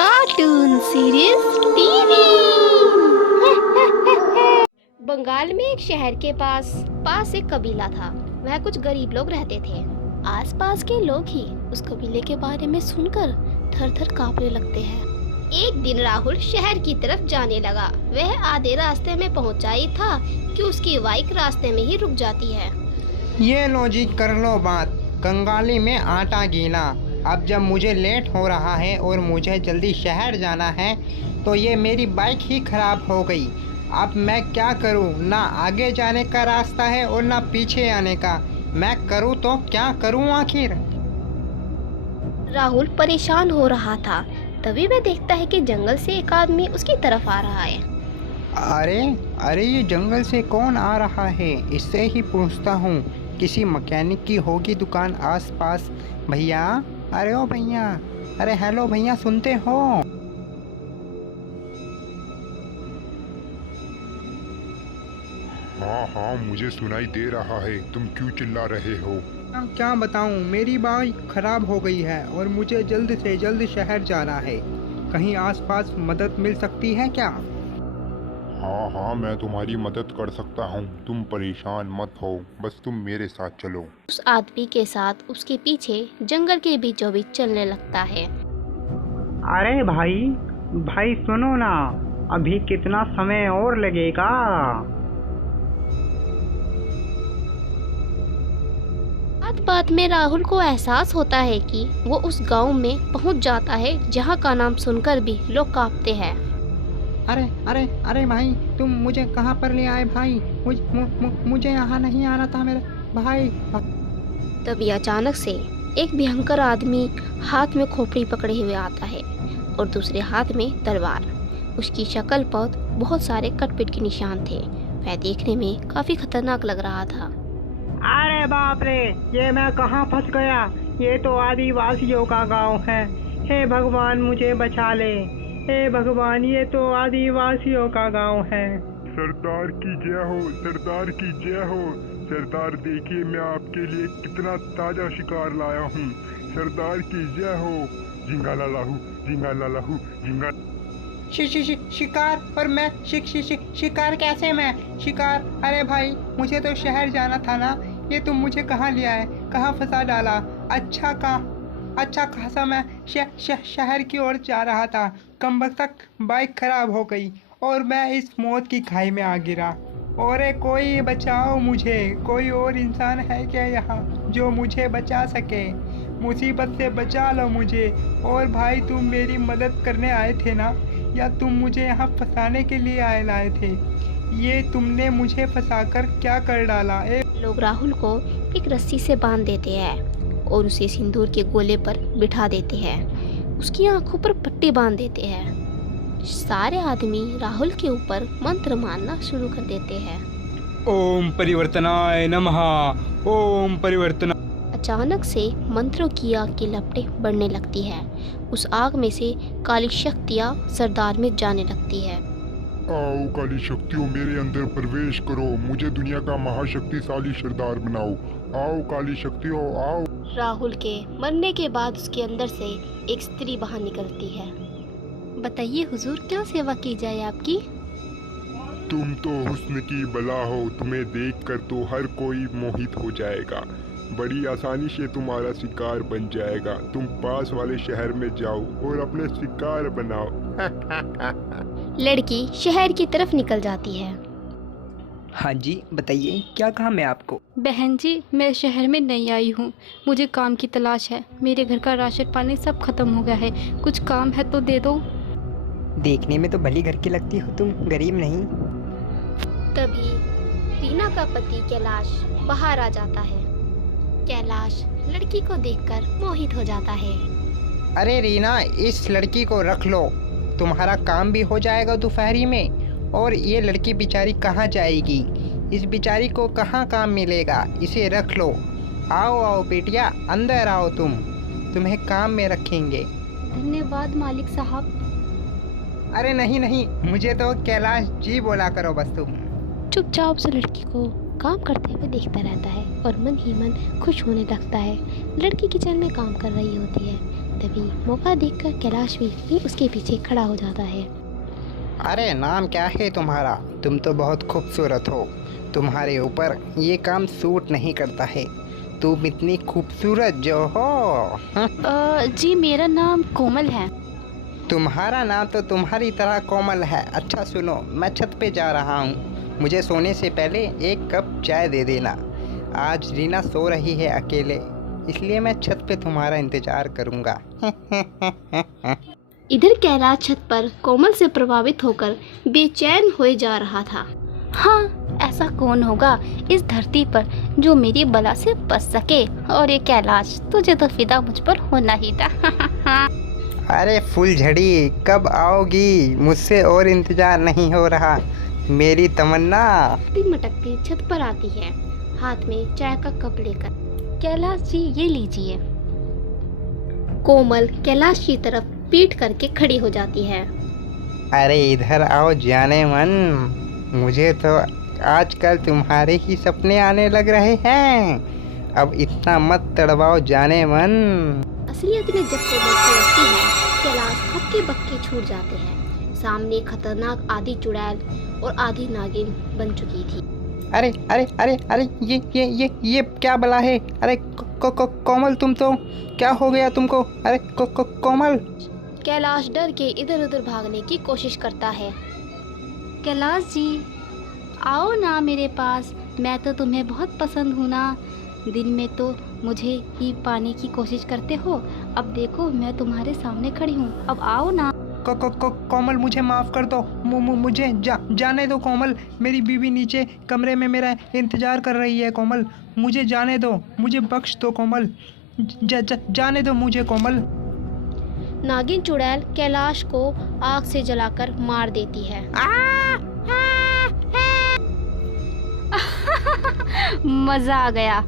Cartoon series TV. Bengal में एक शहर के पास एक कबीला था। वह कुछ गरीब लोग रहते थे। आसपास के लोग ही उस कबीले के बारे में सुनकर थर थर कांपने लगते हैं। एक दिन राहुल शहर की तरफ जाने लगा। वह आधे रास्ते में पहुंचा ही था कि उसकी बाइक रास्ते में ही रुक जाती है। ये लो जी, कर लो बात। कंगाली में आटा गीला। अब जब मुझे लेट हो रहा है और मुझे जल्दी शहर जाना है तो ये मेरी बाइक ही खराब हो गई। अब मैं क्या करूं? ना आगे जाने का रास्ता है और ना पीछे आने का। मैं करूं तो क्या करूं आखिर? राहुल परेशान हो रहा था। तभी वह देखता है कि जंगल से एक आदमी उसकी तरफ आ रहा है। अरे अरे, ये जंगल से कौन आ रहा है? इससे ही पूछता हूँ। किसी मैकेनिक की होगी दुकान आसपास। भैया, अरे ओ भैया, अरे हेलो भैया, सुनते हो? हाँ हाँ, मुझे सुनाई दे रहा है। तुम क्यों चिल्ला रहे हो? क्या बताऊं, मेरी बाइक खराब हो गई है और मुझे जल्द से जल्द शहर जाना है। कहीं आसपास मदद मिल सकती है क्या? हाँ हाँ, मैं तुम्हारी मदद कर सकता हूँ। तुम परेशान मत हो, बस तुम मेरे साथ चलो। उस आदमी के साथ उसके पीछे जंगल के बीचों बीच चलने लगता है। अरे भाई भाई, सुनो ना, अभी कितना समय और लगेगा? बात बात में राहुल को एहसास होता है कि वो उस गांव में पहुंच जाता है जहां का नाम सुनकर भी लोग कांपते हैं। अरे अरे अरे भाई, तुम मुझे कहाँ पर ले आए भाई? मुझे यहाँ नहीं आना था मेरे भाई। तभी अचानक से एक भयंकर आदमी हाथ में खोपड़ी पकड़े हुए आता है और दूसरे हाथ में तलवार। उसकी शक्ल पर बहुत सारे कटपीट के निशान थे। वह देखने में काफी खतरनाक लग रहा था। अरे बाप रे, ये मैं कहाँ फंस गया? ये तो आदिवासियों का गांव है। हे भगवान, मुझे बचा ले। हे भगवान, ये तो आदिवासियों का गांव है। सरदार की जय हो, सरदार की जय हो। सरदार, देखिए मैं आपके लिए कितना ताजा शिकार लाया हूँ। सरदार की जय हो। झिंगा लालाहू, झिंगा लालाहू, झिंगा। शिकार? पर मैं शिकार कैसे? मैं शिकार? अरे भाई, मुझे तो शहर जाना था ना। ये तुम मुझे कहाँ लिया है? कहाँ फंसा डाला? अच्छा खासा मैं शहर की ओर जा रहा था। कमबख्त बाइक खराब हो गई और मैं इस मौत की खाई में आ गिरा। और कोई बचाओ मुझे। कोई और इंसान है क्या यहाँ जो मुझे बचा सके? मुसीबत से बचा लो मुझे। और भाई, तुम मेरी मदद करने आए थे ना, या तुम मुझे यहाँ फंसाने के लिए लाए थे? ये तुमने मुझे फंसाकर क्या कर डाला? लोग राहुल को एक रस्सी से बांध देते हैं और उसे सिंदूर के गोले पर बिठा देते हैं। उसकी आंखों पर पट्टी बांध देते हैं। सारे आदमी राहुल के ऊपर मंत्र मारना शुरू कर देते हैं। ओम परिवर्तनाय नमः, ओम परिवर्तना। अचानक से मंत्रों की आग की लपटें बढ़ने लगती है। उस आग में से काली शक्तियाँ सरदार में जाने लगती है। आओ काली शक्तियों, मेरे अंदर प्रवेश करो। मुझे दुनिया का महाशक्तिशाली सरदार बनाओ। आओ काली शक्तियों, आओ। राहुल के मरने के बाद उसके अंदर से एक स्त्री बाहर निकलती है। बताइए हुजूर, क्या सेवा की जाए आपकी? तुम तो हुस्न की बला हो। तुम्हें देखकर तो हर कोई मोहित हो जाएगा। बड़ी आसानी से तुम्हारा शिकार बन जाएगा। तुम पास वाले शहर में जाओ और अपने शिकार बनाओ। लड़की शहर की तरफ निकल जाती है। हाँ जी, बताइए क्या काम है आपको? बहन जी, मैं शहर में नई आई हूँ। मुझे काम की तलाश है। मेरे घर का राशन पानी सब खत्म हो गया है। कुछ काम है तो दे दो। देखने में तो भली घर की लगती हो तुम, गरीब नहीं। तभी रीना का पति कैलाश बाहर आ जाता है। कैलाश लड़की को देखकर मोहित हो जाता है। अरे रीना, इस लड़की को रख लो। तुम्हारा काम भी हो जाएगा दोपहरी में। और ये लड़की बेचारी कहाँ जाएगी? इस बेचारी को कहाँ काम मिलेगा? इसे रख लो। आओ आओ बेटिया, अंदर आओ। तुम्हें काम में रखेंगे। धन्यवाद मालिक साहब। अरे नहीं नहीं, मुझे तो कैलाश जी बोला करो बस तुम। चुपचाप से लड़की को काम करते हुए देखता रहता है और मन ही मन खुश होने लगता है। लड़की किचन में काम कर रही होती है। तभी मौका देखकर कैलाश भी उसके पीछे खड़ा हो जाता है। अरे नाम क्या है तुम्हारा? तुम तो बहुत खूबसूरत हो, तुम्हारे ऊपर ये काम सूट नहीं करता है, तुम इतनी खूबसूरत जो हो। जी मेरा नाम कोमल है। तुम्हारा नाम तो तुम्हारी तरह कोमल है। अच्छा सुनो, मैं छत पे जा रहा हूँ, मुझे सोने से पहले एक कप चाय दे देना। आज रीना सो रही है अकेले, इसलिए मैं छत पे तुम्हारा इंतजार करूँगा। इधर कैलाश छत पर कोमल से प्रभावित होकर बेचैन होए जा रहा था। हाँ, ऐसा कौन होगा इस धरती पर जो मेरी बला से बच सके। और ये कैलाश, तुझे तो फिदा मुझ पर होना ही था। अरे फुलझड़ी, कब आओगी? मुझसे और इंतजार नहीं हो रहा, मेरी तमन्ना। मटकती छत पर आती है, हाथ में चाय का कप लेकर। कैलाश जी, ये लीजिए। कोमल कैलाश की तरफ पीठ करके खड़ी हो जाती है। अरे इधर आओ जाने मन, मुझे तो आजकल तुम्हारे ही सपने आने लग रहे हैं। अब इतना मत तड़वाओ जाने मन। असलियत में जब कोमल पलटती है, कैलाश हक्के बक्के छूट जाते हैं। सामने खतरनाक आधी चुड़ैल और आधी नागिन बन चुकी थी। अरे अरे अरे अरे ये क्या बला है? अरे कोमल, तुम तो क्या हो गया तुमको? अरे कोमल। कैलाश डर के इधर उधर भागने की कोशिश करता है। कैलाश जी, आओ ना मेरे पास, मैं तो तुम्हें बहुत पसंद हूँ ना। दिन में तो मुझे ही पाने की कोशिश करते हो, अब देखो मैं तुम्हारे सामने खड़ी हूँ, अब आओ ना। कोमल, मुझे माफ़ कर दो, मुझे जाने दो कोमल। मेरी बीवी नीचे कमरे में मेरा इंतज़ार कर रही है। कोमल, मुझे जाने दो, मुझे बख्श दो कोमल, जाने दो मुझे कोमल। नागिन चुड़ैल कैलाश को आग से जलाकर मार देती है। मज़ा आ गया।